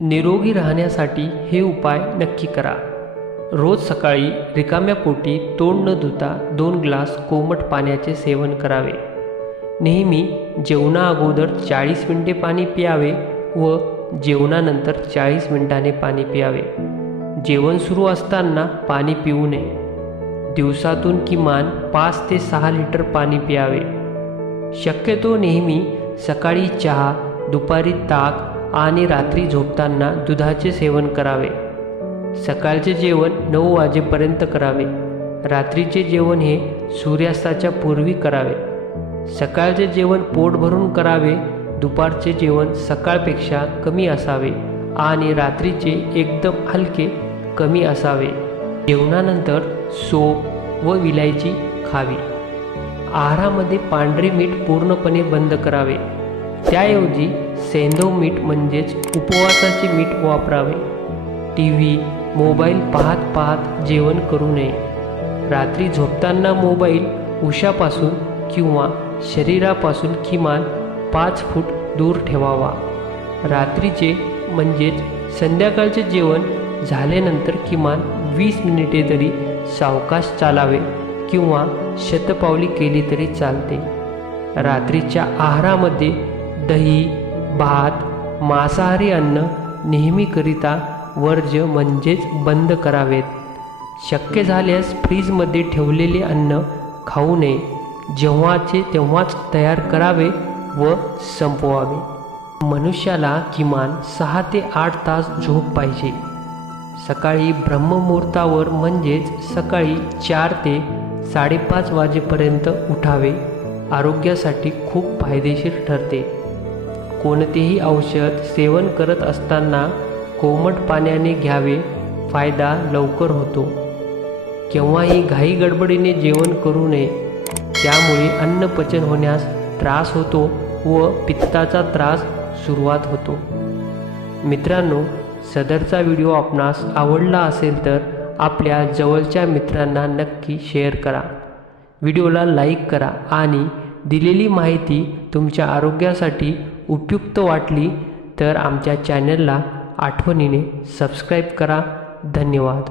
निरोगी राहण्यासाठी हे उपाय नक्की करा. रोज सकाळी रिकाम्या पोटी तोंड न धुता दोन ग्लास कोमट पाण्याचे सेवन करावे. नेहमी जेवणा अगोदर चाळीस मिनिटे पाणी प्यावे व जेवणानंतर चाळीस मिनिटाने पाणी प्यावे. जेवण सुरू असताना पाणी पिऊ नये. दिवसातून किमान पाच ते सहा लिटर पाणी प्यावे. शक्यतो नेहमी सकाळी चहा दुपारी ताक आणि रात्री झोपताना दुधाचे सेवन करावे. सकाळचे जेवण नऊ वाजेपर्यंत करावे. रात्रीचे जेवण हे सूर्यास्ताच्या पूर्वी करावे. सकाळचे जेवण पोट भरून करावे. दुपारचे जेवण सकाळपेक्षा कमी असावे आणि रात्रीचे एकदम हलके कमी असावे. जेवणानंतर सोप व विलायची खावी. आहारामध्ये पांढरे मीठ पूर्णपणे बंद करावे. त्याऐवजी सेंधव मीठ म्हणजेच उपवासाचे मीठ वापरावे. टी व्ही मोबाईल पाहत पाहत जेवण करू नये. रात्री झोपताना मोबाईल उशापासून किंवा शरीरापासून किमान पाच फूट दूर ठेवावा. रात्रीचे म्हणजेच संध्याकाळचे जेवण झाल्यानंतर किमान वीस मिनिटे तरी सावकाश चालावे किंवा शतपावली केली तरी चालते. रात्रीच्या आहारामध्ये दही भात मांसाहारी अन्न नेहमीकरिता वर्ज्य म्हणजेच बंद करावेत. शक्य झाल्यास फ्रीजमध्ये ठेवलेले अन्न खाऊ नये. जेव्हाचे तेव्हाच तयार करावे व संपवावे. मनुष्याला किमान सहा ते आठ तास झोप पाहिजे. सकाळी ब्रह्ममुहूर्तावर म्हणजेच सकाळी चार ते साडेपाच वाजेपर्यंत उठावे. आरोग्यासाठी खूप फायदेशीर ठरते. कोणतेही औषध सेवन करत असताना कोमट पाण्याने घ्यावे फायदा लवकर होतो. केव्हाही घाई गडबडीने जेवण करू नये. त्यामुळे अन्न पचन होण्यास त्रास होतो व पित्ताचा त्रास सुरुवात होतो. मित्रांनो सदरचा व्हिडिओ आपणास आवडला असेल तर आपल्या जवळच्या मित्रांना नक्की शेअर करा. व्हिडिओला लाईक करा आणि दिलेली माहिती तुमच्या आरोग्यासाठी उपयुक्त वाटली तर आमच्या चॅनलला आठवणीने सबस्क्राईब करा. धन्यवाद.